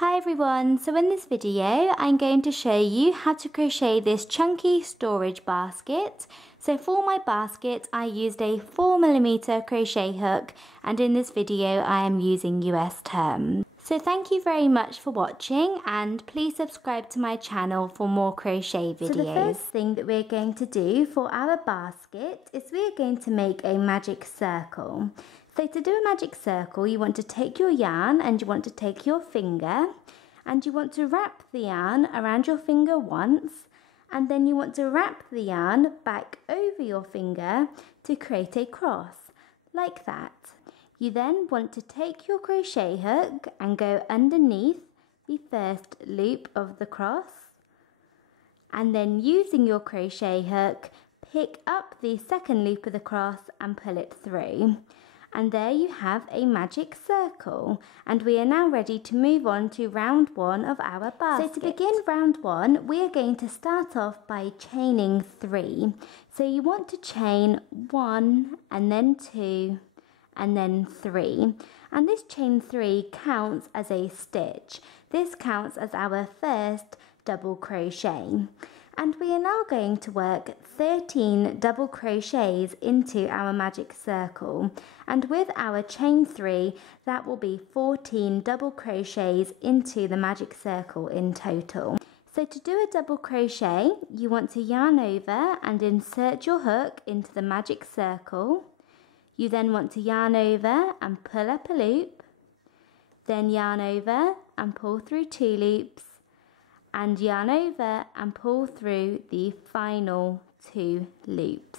Hi everyone, so in this video I'm going to show you how to crochet this chunky storage basket. So for my basket I used a 4mm crochet hook, and in this video I am using US terms. So thank you very much for watching, and please subscribe to my channel for more crochet videos. So the first thing that we're going to do for our basket is we're going to make a magic circle. So to do a magic circle, you want to take your yarn and you want to take your finger and you want to wrap the yarn around your finger once, and then you want to wrap the yarn back over your finger to create a cross, like that. You then want to take your crochet hook and go underneath the first loop of the cross, and then using your crochet hook, pick up the second loop of the cross and pull it through. And there you have a magic circle, and we are now ready to move on to round one of our basket. So to begin round one, we are going to start off by chaining 3. So you want to chain 1 and then 2 and then 3, and this chain 3 counts as a stitch. This counts as our first double crochet. And we are now going to work 13 double crochets into our magic circle, and with our chain 3 that will be 14 double crochets into the magic circle in total. So to do a double crochet, you want to yarn over and insert your hook into the magic circle. You then want to yarn over and pull up a loop, then yarn over and pull through 2 loops, and yarn over and pull through the final 2 loops.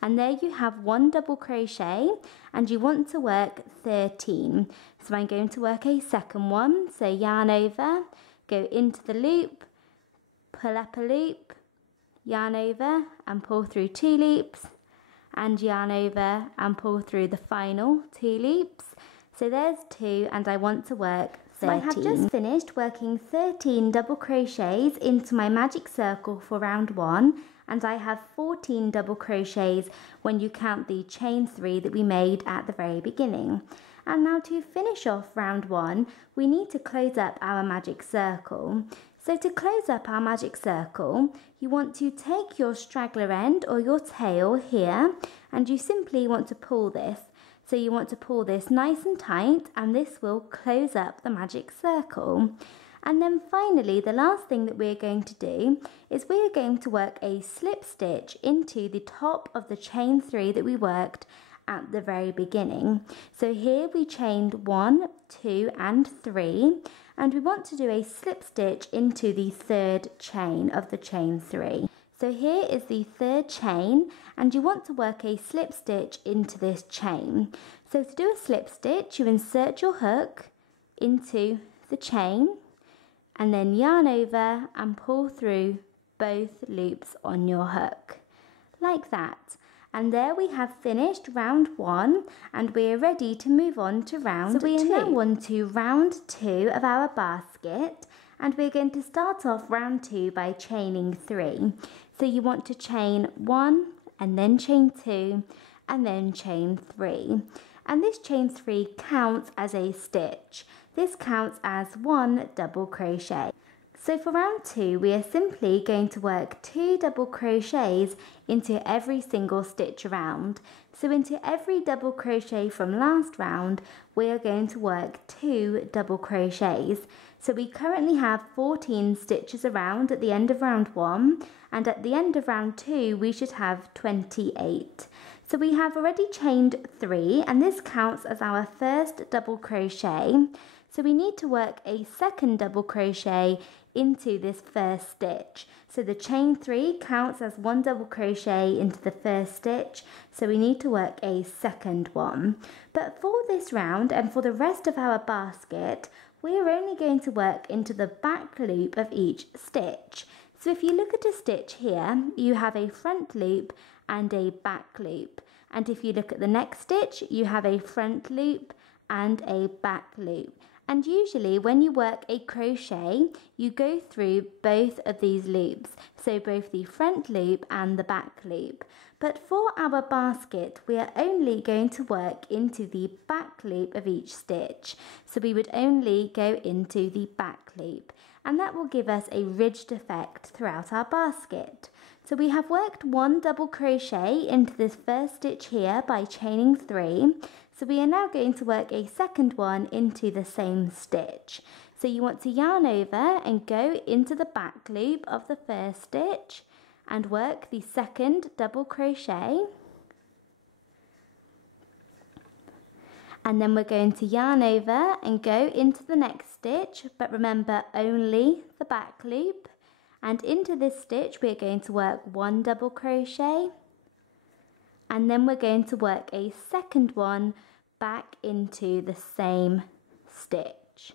And there you have 1 double crochet, and you want to work 13. So I'm going to work a second one. So yarn over, go into the loop, pull up a loop, yarn over and pull through 2 loops, and yarn over and pull through the final 2 loops. So there's 2, and I want to work 13. So I have just finished working 13 double crochets into my magic circle for round 1, and I have 14 double crochets when you count the chain 3 that we made at the very beginning. And now to finish off round 1, we need to close up our magic circle. So to close up our magic circle, you want to take your straggler end or your tail here, and you simply want to pull this. So you want to pull this nice and tight, and this will close up the magic circle. And then finally, the last thing that we're going to do is we're going to work a slip stitch into the top of the chain 3 that we worked at the very beginning. So here we chained 1, 2 and 3, and we want to do a slip stitch into the 3rd chain of the chain 3. So here is the 3rd chain, and you want to work a slip stitch into this chain. So to do a slip stitch, you insert your hook into the chain and then yarn over and pull through both loops on your hook, like that. And there we have finished round 1, and we are ready to move on to round 2. So we are now on to round 2 of our basket, and we're going to start off round 2 by chaining 3. So you want to chain 1 and then chain 2 and then chain 3. And this chain 3 counts as a stitch. This counts as 1 double crochet. So for round 2, we are simply going to work 2 double crochets into every single stitch around. So into every double crochet from last round, we are going to work 2 double crochets. So we currently have 14 stitches around at the end of round 1, and at the end of round 2 we should have 28. So we have already chained 3, and this counts as our first double crochet. So we need to work a second double crochet into this first stitch. So the chain 3 counts as 1 double crochet into the first stitch, so we need to work a second one. But for this round and for the rest of our basket, we are only going to work into the back loop of each stitch. So if you look at a stitch here, you have a front loop and a back loop. And if you look at the next stitch, you have a front loop and a back loop. And usually when you work a crochet, you go through both of these loops, so both the front loop and the back loop. But for our basket, we are only going to work into the back loop of each stitch. So we would only go into the back loop, and that will give us a ridged effect throughout our basket. So we have worked 1 double crochet into this first stitch here by chaining 3. So we are now going to work a second one into the same stitch. So you want to yarn over and go into the back loop of the first stitch and work the second double crochet, and then we're going to yarn over and go into the next stitch, but remember only the back loop, and into this stitch we're going to work 1 double crochet, and then we're going to work a second one back into the same stitch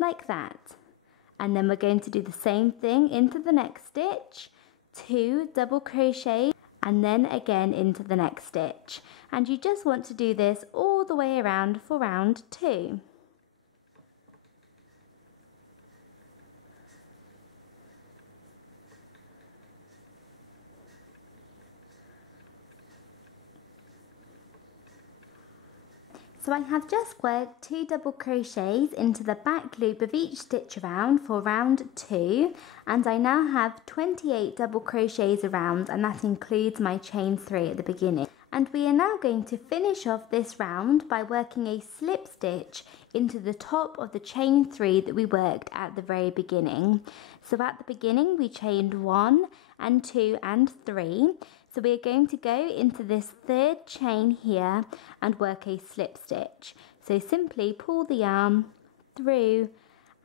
like that. And then we're going to do the same thing into the next stitch, 2 double crochet, and then again into the next stitch. And you just want to do this all the way around for round 2. So I have just worked 2 double crochets into the back loop of each stitch around for round 2, and I now have 28 double crochets around, and that includes my chain 3 at the beginning. And we are now going to finish off this round by working a slip stitch into the top of the chain 3 that we worked at the very beginning. So at the beginning we chained 1 and 2 and 3. So we are going to go into this third chain here and work a slip stitch. So simply pull the yarn through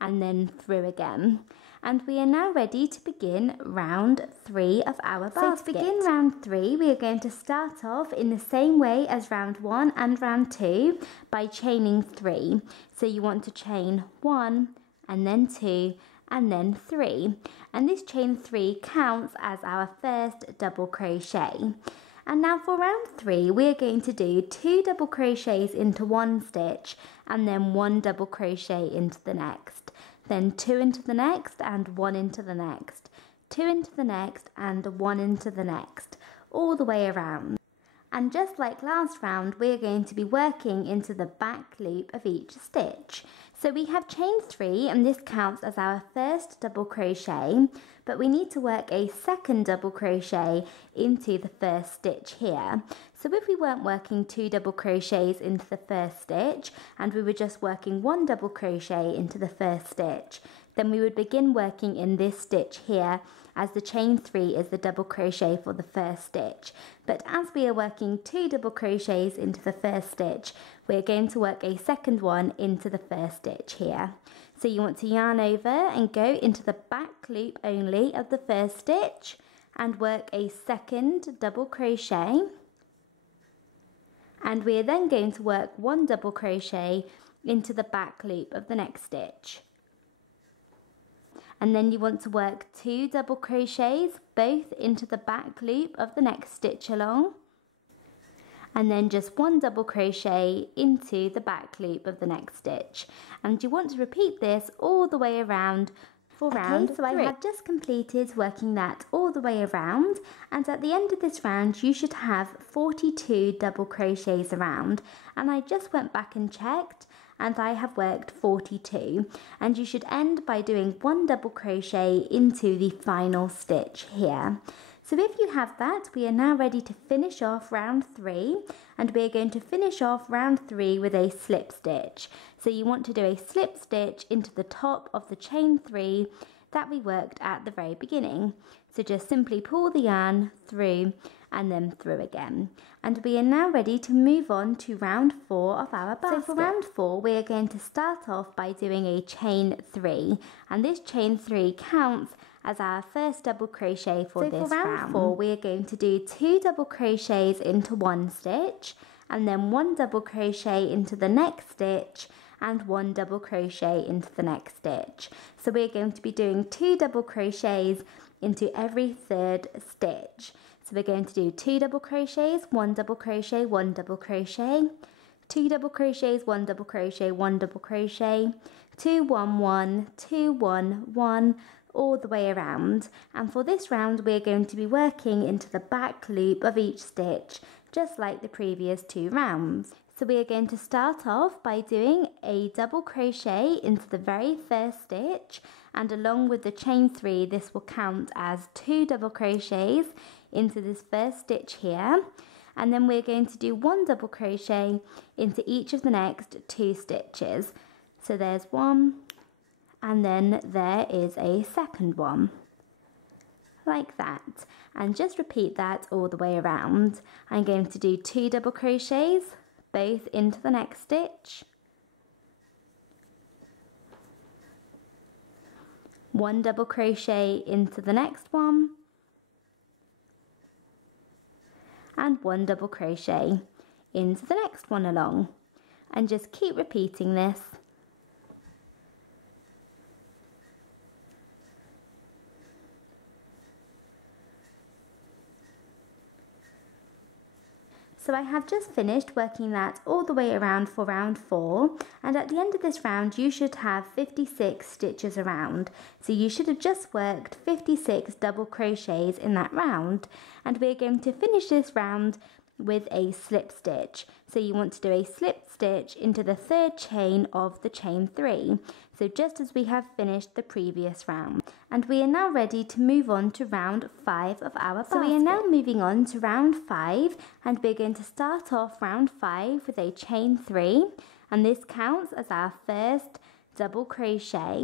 and then through again. And we are now ready to begin round 3 of our basket. So to begin round 3, we are going to start off in the same way as round 1 and round 2 by chaining 3. So you want to chain 1 and then 2 and then 3. And this chain 3 counts as our first double crochet. And now for round 3, we are going to do 2 double crochets into one stitch and then 1 double crochet into the next. Then 2 into the next and 1 into the next. 2 into the next and 1 into the next, all the way around. And just like last round, we're going to be working into the back loop of each stitch. So we have chained 3, and this counts as our first double crochet, but we need to work a second double crochet into the first stitch here. So if we weren't working 2 double crochets into the first stitch, and we were just working 1 double crochet into the first stitch, then we would begin working in this stitch here, as the chain 3 is the double crochet for the first stitch. But as we are working 2 double crochets into the first stitch, we're going to work a second one into the first stitch here. So you want to yarn over and go into the back loop only of the first stitch and work a second double crochet. And we are then going to work 1 double crochet into the back loop of the next stitch. And then you want to work 2 double crochets both into the back loop of the next stitch along, and then just 1 double crochet into the back loop of the next stitch. And you want to repeat this all the way around for round 3. So I have just completed working that all the way around, and at the end of this round you should have 42 double crochets around, and I just went back and checked and I have worked 42, and you should end by doing 1 double crochet into the final stitch here. So if you have that, we are now ready to finish off round 3, and we are going to finish off round 3 with a slip stitch. So you want to do a slip stitch into the top of the chain 3 that we worked at the very beginning. So just simply pull the yarn through and then through again. And we are now ready to move on to round 4 of our basket. So for round 4, we are going to start off by doing a chain 3, and this chain 3 counts as our first double crochet for this round. So for round 4, we are going to do 2 double crochets into one stitch, and then 1 double crochet into the next stitch, and 1 double crochet into the next stitch. So we're going to be doing 2 double crochets into every third stitch. So we're going to do 2 double crochets, 1 double crochet, 1 double crochet, 2 double crochets, 1 double crochet, 1 double crochet, 2 1 1, 2 1 1, all the way around, and for this round we're going to be working into the back loop of each stitch, just like the previous 2 rounds. So we are going to start off by doing a double crochet into the very first stitch, and along with the chain 3 this will count as 2 double crochets into this first stitch here, and then we're going to do 1 double crochet into each of the next 2 stitches. So there's 1, and then there is a second one, like that, and just repeat that all the way around. I'm going to do 2 double crochets both into the next stitch, 1 double crochet into the next one, and 1 double crochet into the next one along, and just keep repeating this. So I have just finished working that all the way around for round 4, and at the end of this round you should have 56 stitches around. So you should have just worked 56 double crochets in that round, and we're going to finish this round with a slip stitch. So you want to do a slip stitch into the 3rd chain of the chain 3, so just as we have finished the previous round. And we are now ready to move on to round 5 of our basket. So we are now moving on to round 5, and we're going to start off round 5 with a chain 3, and this counts as our first double crochet.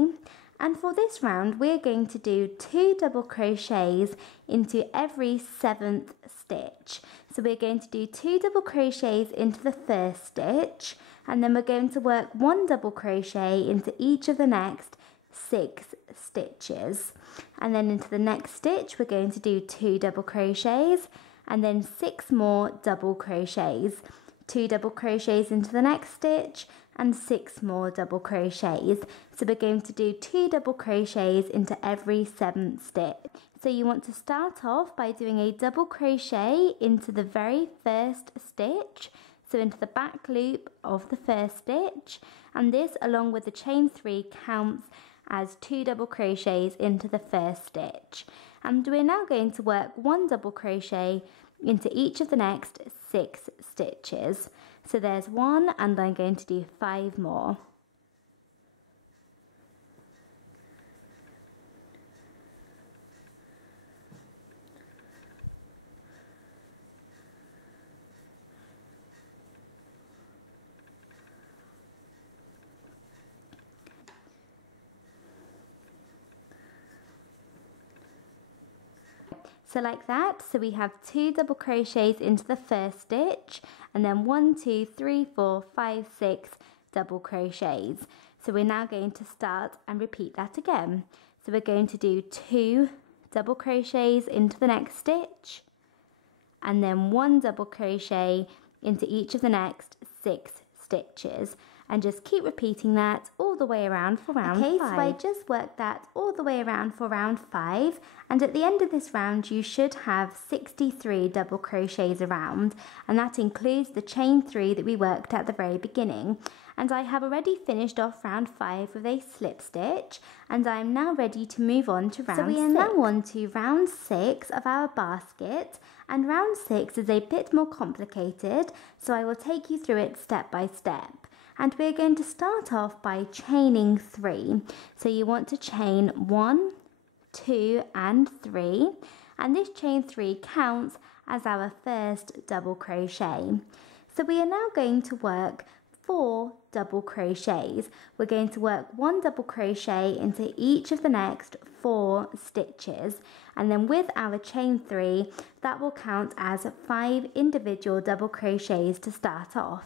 And for this round we're going to do 2 double crochets into every 7th stitch. So we're going to do 2 double crochets into the first stitch, and then we're going to work 1 double crochet into each of the next 6 stitches, and then into the next stitch we're going to do 2 double crochets, and then 6 more double crochets, 2 double crochets into the next stitch, and 6 more double crochets. So we're going to do 2 double crochets into every 7th stitch. So you want to start off by doing a double crochet into the very first stitch, so into the back loop of the first stitch, and this along with the chain 3 counts as 2 double crochets into the first stitch. And we're now going to work 1 double crochet into each of the next 6 stitches. So there's 1, and I'm going to do 5 more. So like that, so we have 2 double crochets into the first stitch, and then 1, 2, 3, 4, 5, 6 double crochets. So we're now going to start and repeat that again. So we're going to do 2 double crochets into the next stitch, and then 1 double crochet into each of the next 6 stitches, and just keep repeating that all the way around for round 5. So I just worked that all the way around for round 5, and at the end of this round you should have 63 double crochets around, and that includes the chain 3 that we worked at the very beginning. And I have already finished off round 5 with a slip stitch, and I am now ready to move on to round 6. So we are now on to round 6 of our basket, and round 6 is a bit more complicated, so I will take you through it step by step. And we're going to start off by chaining 3. So you want to chain 1, 2 and 3, and this chain 3 counts as our first double crochet. So we are now going to work 4 double crochets. We're going to work 1 double crochet into each of the next 4 stitches, and then with our chain 3 that will count as 5 individual double crochets to start off.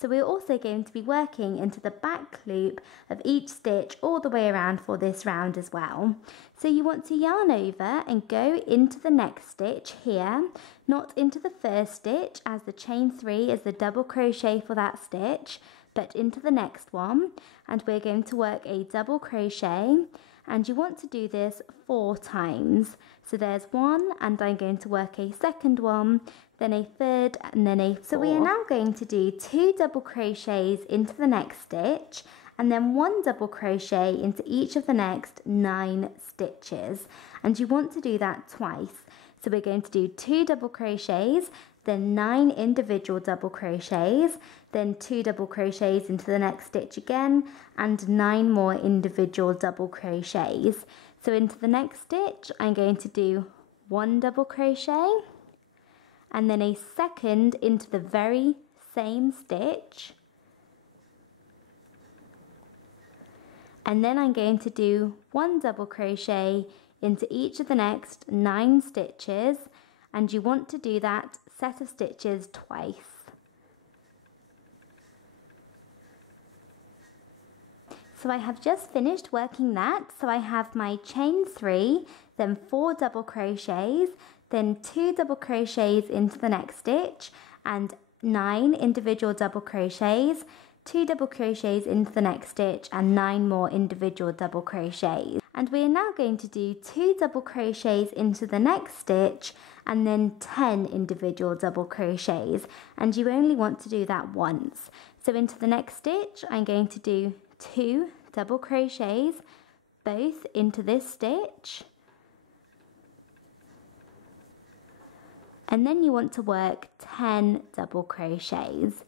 So we're also going to be working into the back loop of each stitch all the way around for this round as well. So you want to yarn over and go into the next stitch here, not into the first stitch as the chain 3 is the double crochet for that stitch, but into the next one, and we're going to work a double crochet, and you want to do this 4 times. So there's 1, and I'm going to work a second one, then a third, and then a fourth. So we are now going to do 2 double crochets into the next stitch, and then 1 double crochet into each of the next 9 stitches, and you want to do that twice. So we're going to do 2 double crochets, then 9 individual double crochets, then 2 double crochets into the next stitch again, and 9 more individual double crochets. So into the next stitch I'm going to do 1 double crochet, and then a second into the very same stitch, and then I'm going to do 1 double crochet into each of the next 9 stitches, and you want to do that set of stitches twice. So I have just finished working that, so I have my chain 3, then 4 double crochets, then 2 double crochets into the next stitch, and 9 individual double crochets, 2 double crochets into the next stitch, and 9 more individual double crochets. And we are now going to do 2 double crochets into the next stitch, and then 10 individual double crochets, and you only want to do that once. So into the next stitch I'm going to do 2 double crochets, both into this stitch, and then you want to work 10 double crochets.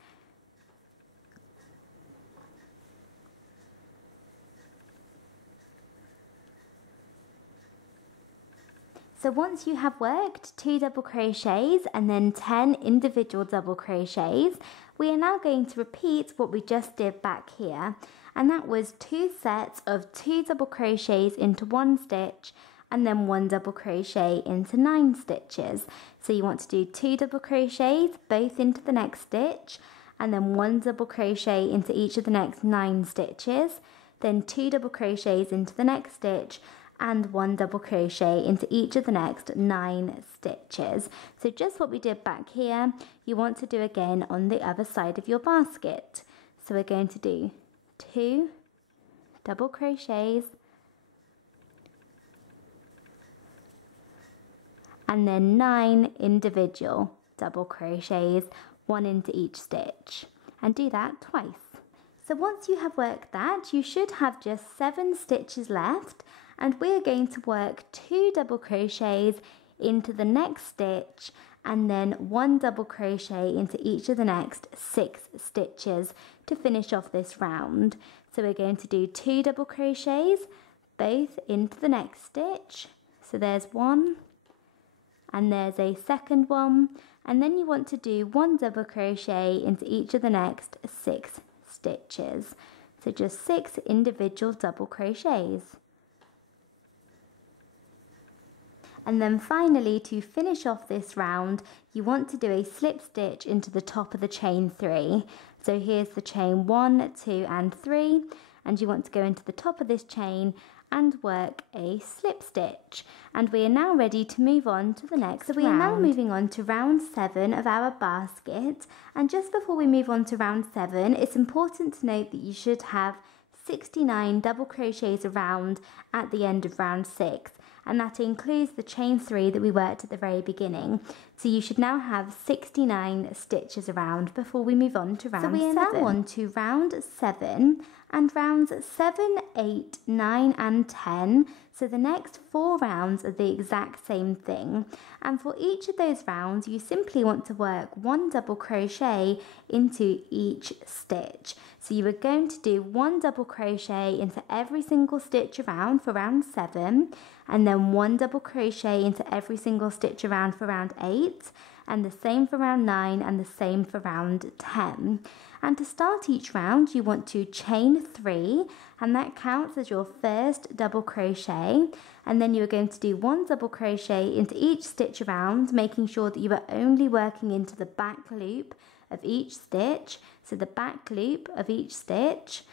So once you have worked 2 double crochets and then 10 individual double crochets, we are now going to repeat what we just did back here, and that was 2 sets of 2 double crochets into 1 stitch and then 1 double crochet into 9 stitches. So you want to do 2 double crochets both into the next stitch, and then 1 double crochet into each of the next 9 stitches, then 2 double crochets into the next stitch, and 1 double crochet into each of the next 9 stitches. So just what we did back here, you want to do again on the other side of your basket. So we're going to do 2 double crochets, and then 9 individual double crochets, 1 into each stitch, and do that twice. So once you have worked that, you should have just 7 stitches left, and we're going to work 2 double crochets into the next stitch, and then 1 double crochet into each of the next 6 stitches to finish off this round. So we're going to do 2 double crochets both into the next stitch. So there's 1, and there's a second one, and then you want to do 1 double crochet into each of the next 6 stitches. So just 6 individual double crochets. And then finally, to finish off this round, you want to do a slip stitch into the top of the chain 3. So here's the chain 1, 2 and 3, and you want to go into the top of this chain and work a slip stitch. And we are now ready to move on to the next round. So we are now moving on to round 7 of our basket, and just before we move on to round 7, it's important to note that you should have 69 double crochets around at the end of round 6, and that includes the chain 3 that we worked at the very beginning. So you should now have 69 stitches around before we move on to round 7. So we are now on to round 7, and rounds 7, 8, 9 and 10. So the next 4 rounds are the exact same thing, and for each of those rounds you simply want to work 1 double crochet into each stitch. So you are going to do 1 double crochet into every single stitch around for round 7, and then 1 double crochet into every single stitch around for round 8, and the same for round 9, and the same for round 10. And to start each round you want to chain 3, and that counts as your first double crochet, and then you are going to do 1 double crochet into each stitch around, making sure that you are only working into the back loop of each stitch, so the back loop of each stitch,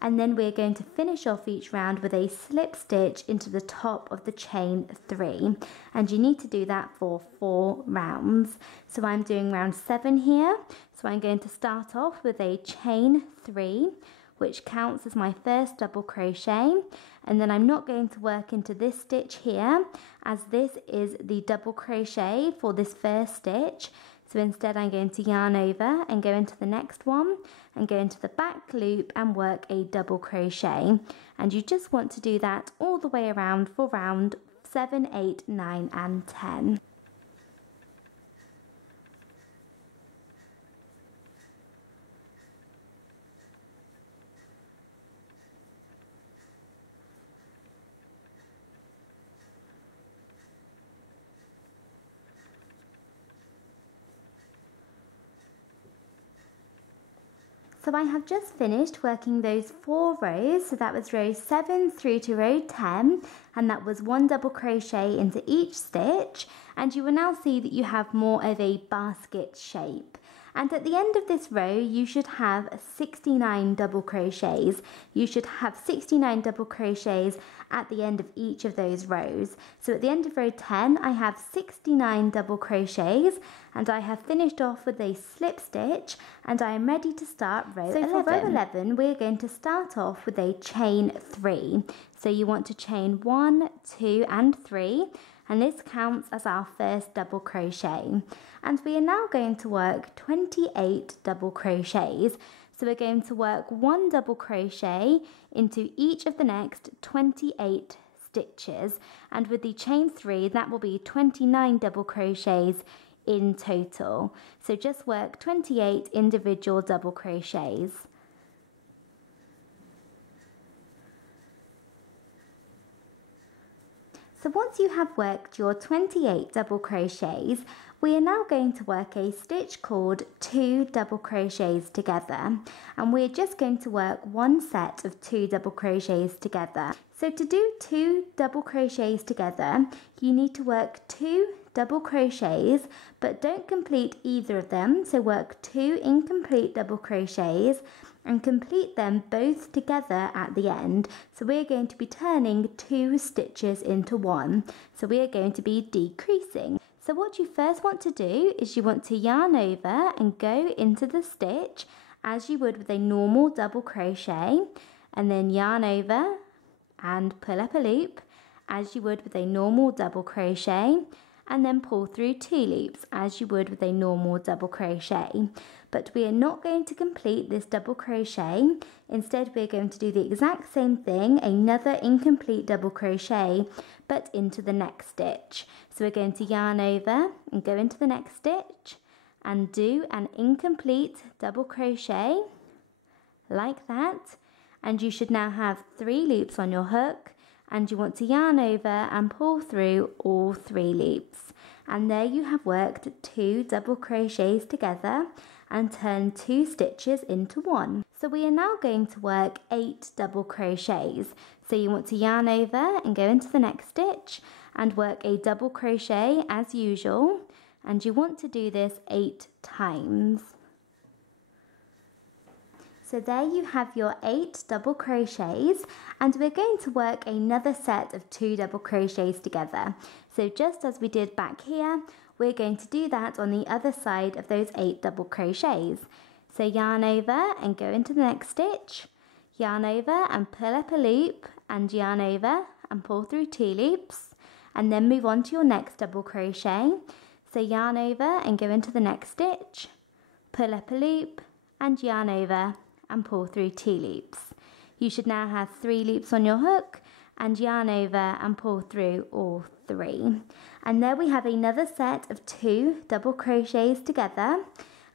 and then we're going to finish off each round with a slip stitch into the top of the chain 3, and you need to do that for 4 rounds. So I'm doing round 7 here, so I'm going to start off with a chain 3, which counts as my first double crochet, and then I'm not going to work into this stitch here, as this is the double crochet for this first stitch. So instead I'm going to yarn over and go into the next one and go into the back loop and work a double crochet. And you just want to do that all the way around for round 7, 8, 9 and 10. So I have just finished working those 4 rows, so that was row 7 through to row 10, and that was 1 double crochet into each stitch, and you will now see that you have more of a basket shape. And at the end of this row you should have 69 double crochets. You should have 69 double crochets at the end of each of those rows. So at the end of row 10 I have 69 double crochets, and I have finished off with a slip stitch, and I am ready to start row 11. So for row 11 we're going to start off with a chain 3. So you want to chain 1, 2 and 3, and this counts as our first double crochet. And we are now going to work 28 double crochets. So we're going to work 1 double crochet into each of the next 28 stitches, and with the chain 3 that will be 29 double crochets in total. So just work 28 individual double crochets. So once you have worked your 28 double crochets, we are now going to work a stitch called 2 double crochets together, and we're just going to work 1 set of 2 double crochets together. So to do 2 double crochets together, you need to work 2 double crochets, but don't complete either of them. So work 2 incomplete double crochets and complete them both together at the end. So we're going to be turning 2 stitches into 1. So we are going to be decreasing. So what you first want to do is you want to yarn over and go into the stitch as you would with a normal double crochet, and then yarn over and pull up a loop as you would with a normal double crochet, and then pull through 2 loops as you would with a normal double crochet. But we are not going to complete this double crochet. Instead we're going to do the exact same thing, another incomplete double crochet, but into the next stitch. So we're going to yarn over and go into the next stitch and do an incomplete double crochet like that, and you should now have 3 loops on your hook, and you want to yarn over and pull through all 3 loops. And there you have worked 2 double crochets together and turned 2 stitches into 1. So we are now going to work 8 double crochets. So you want to yarn over and go into the next stitch and work a double crochet as usual, and you want to do this 8 times. So there you have your 8 double crochets, and we're going to work another set of 2 double crochets together. So just as we did back here, we're going to do that on the other side of those 8 double crochets. So yarn over and go into the next stitch, yarn over and pull up a loop, and yarn over and pull through 2 loops, and then move on to your next double crochet. So yarn over and go into the next stitch, pull up a loop, and yarn over and pull through 2 loops. You should now have 3 loops on your hook, and yarn over and pull through all 3. And there we have another set of 2 double crochets together.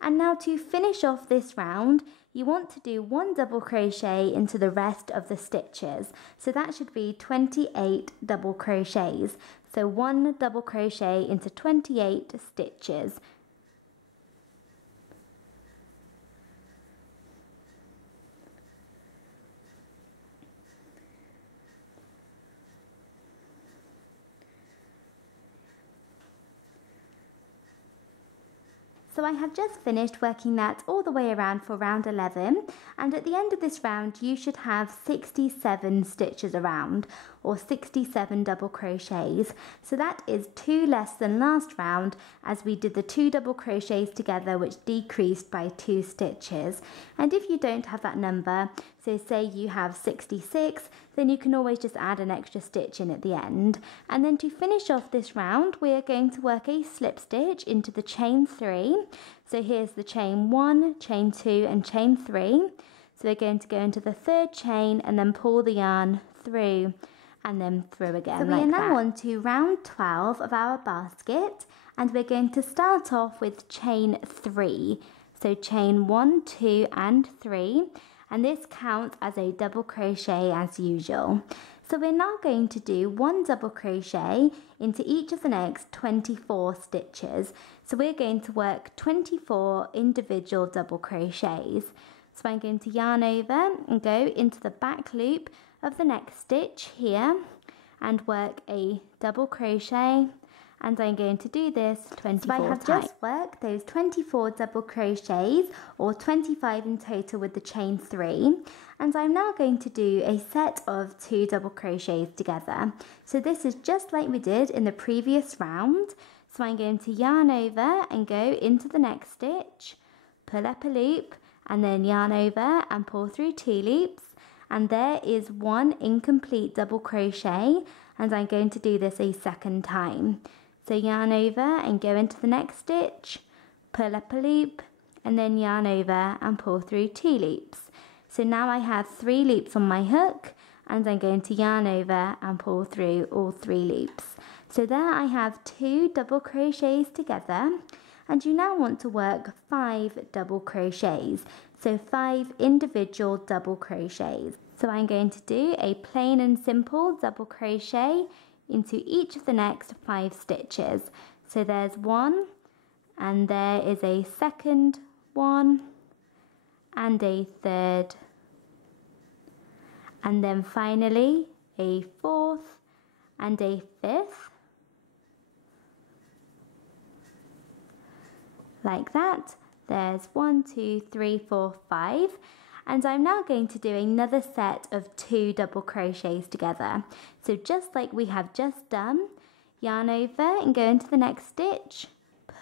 And now to finish off this round, you want to do 1 double crochet into the rest of the stitches. So that should be 28 double crochets. So 1 double crochet into 28 stitches. So I have just finished working that all the way around for round 11, and at the end of this round you should have 67 stitches around. or 67 double crochets. So that is 2 less than last round, as we did the 2 double crochets together, which decreased by 2 stitches. And if you don't have that number, so say you have 66, then you can always just add an extra stitch in at the end. And then to finish off this round, we are going to work a slip stitch into the chain 3. So here's the chain 1, chain 2 and chain 3. So we're going to go into the 3rd chain and then pull the yarn through and then through again. So we are now on to round 12 of our basket, and we're going to start off with chain 3. So chain 1, 2 and 3, and this counts as a double crochet as usual. So we're now going to do 1 double crochet into each of the next 24 stitches. So we're going to work 24 individual double crochets. So I'm going to yarn over and go into the back loop of the next stitch here and work a double crochet, and I'm going to do this 24 times. So I have just worked those 24 double crochets, or 25 in total with the chain 3, and I'm now going to do a set of 2 double crochets together. So this is just like we did in the previous round. So I'm going to yarn over and go into the next stitch, pull up a loop, and then yarn over and pull through 2 loops, and there is 1 incomplete double crochet, and I'm going to do this a second time. So yarn over and go into the next stitch, pull up a loop, and then yarn over and pull through 2 loops. So now I have 3 loops on my hook, and I'm going to yarn over and pull through all 3 loops. So there I have 2 double crochets together, and you now want to work 5 double crochets, so 5 individual double crochets. So I'm going to do a plain and simple double crochet into each of the next 5 stitches. So there's 1, and there is a second 1, and a 3rd, and then finally a 4th and a 5th, like that. There's 1, 2, 3, 4, 5. And I'm now going to do another set of 2 double crochets together. So just like we have just done, yarn over and go into the next stitch,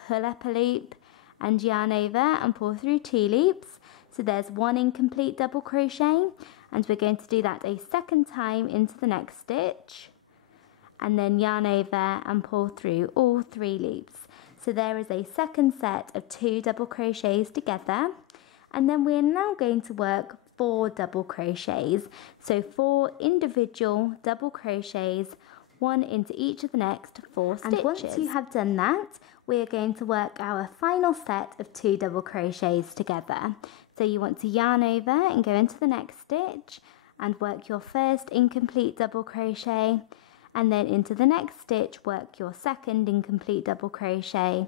pull up a loop, and yarn over and pull through 2 loops. So there's 1 incomplete double crochet, and we're going to do that a second time into the next stitch, and then yarn over and pull through all 3 loops. So there is a second set of 2 double crochets together. And then we're now going to work 4 double crochets. So 4 individual double crochets, 1 into each of the next 4 stitches. And once you have done that, we're going to work our final set of 2 double crochets together. So you want to yarn over and go into the next stitch and work your first incomplete double crochet, and then into the next stitch work your second incomplete double crochet,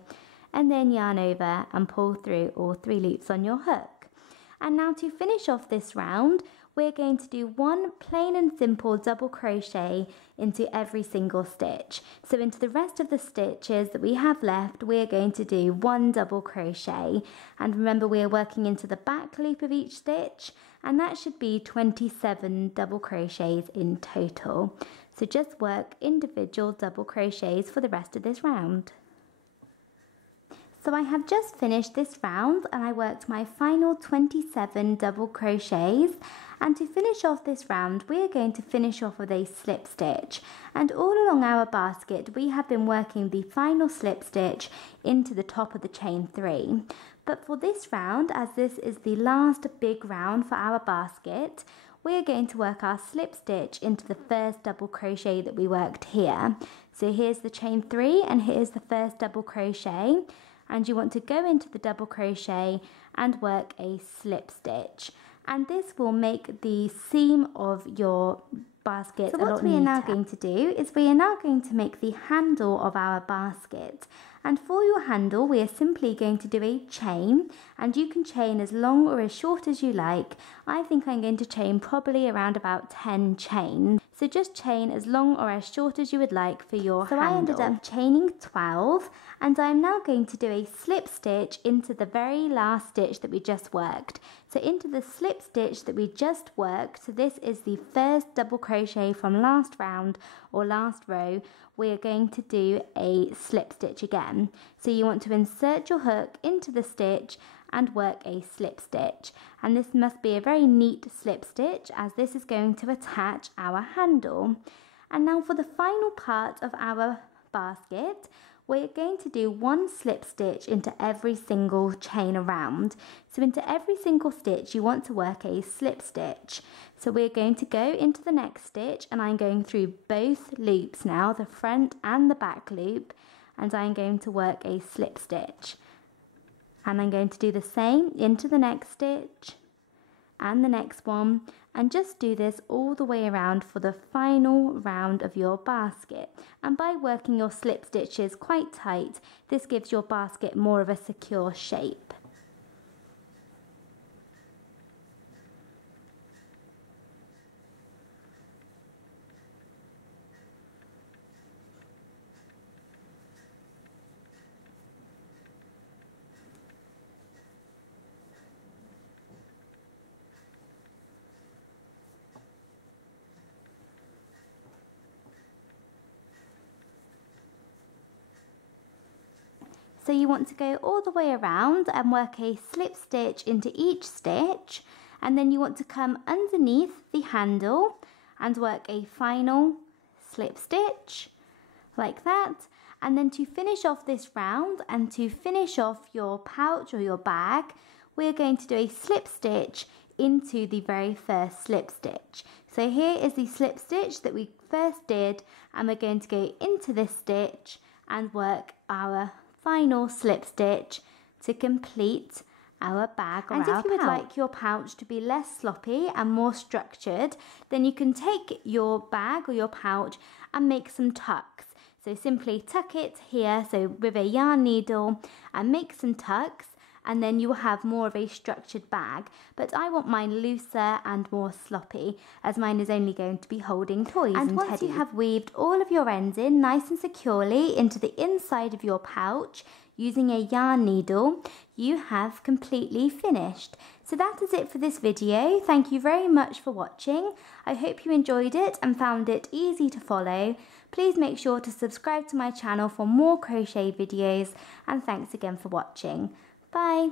and then yarn over and pull through all 3 loops on your hook. And now to finish off this round, we're going to do 1 plain and simple double crochet into every single stitch. So into the rest of the stitches that we have left, we're going to do 1 double crochet. And remember, we are working into the back loop of each stitch, and that should be 27 double crochets in total. So just work individual double crochets for the rest of this round. So I have just finished this round, and I worked my final 27 double crochets, and to finish off this round we are going to finish off with a slip stitch, and all along our basket we have been working the final slip stitch into the top of the chain 3. But for this round, as this is the last big round for our basket, we are going to work our slip stitch into the first double crochet that we worked here. So here's the chain 3 and here's the first double crochet, and you want to go into the double crochet and work a slip stitch, and this will make the seam of your basket a lot neater. So what we are now going to do is we are now going to make the handle of our basket, And for your handle, we are simply going to do a chain, and you can chain as long or as short as you like. I think I'm going to chain probably around about 10 chains. So just chain as long or as short as you would like for your handle. I ended up chaining 12, and I'm now going to do a slip stitch into the very last stitch that we just worked. So into the slip stitch that we just worked, so this is the first double crochet from last round or last row, we're going to do a slip stitch again. So you want to insert your hook into the stitch and work a slip stitch, and this must be a very neat slip stitch as this is going to attach our handle. And now for the final part of our basket, we're going to do one slip stitch into every single chain around. So into every single stitch you want to work a slip stitch. So we're going to go into the next stitch, and I'm going through both loops now, the front and the back loop, and I'm going to work a slip stitch. And I'm going to do the same into the next stitch and the next one, and just do this all the way around for the final round of your basket. And by working your slip stitches quite tight, this gives your basket more of a secure shape. So you want to go all the way around and work a slip stitch into each stitch, and then you want to come underneath the handle and work a final slip stitch like that. And then to finish off this round and to finish off your pouch or your bag, we're going to do a slip stitch into the very first slip stitch. So here is the slip stitch that we first did, and we're going to go into this stitch and work our final slip stitch to complete our bag or our pouch. And if you would like your pouch to be less sloppy and more structured, then you can take your bag or your pouch and make some tucks. So simply tuck it here, so with a yarn needle, and make some tucks, and then you will have more of a structured bag. But I want mine looser and more sloppy, as mine is only going to be holding toys and once you have weaved all of your ends in nice and securely into the inside of your pouch using a yarn needle, you have completely finished. So that is it for this video. Thank you very much for watching. I hope you enjoyed it and found it easy to follow. Please make sure to subscribe to my channel for more crochet videos, and thanks again for watching. Bye!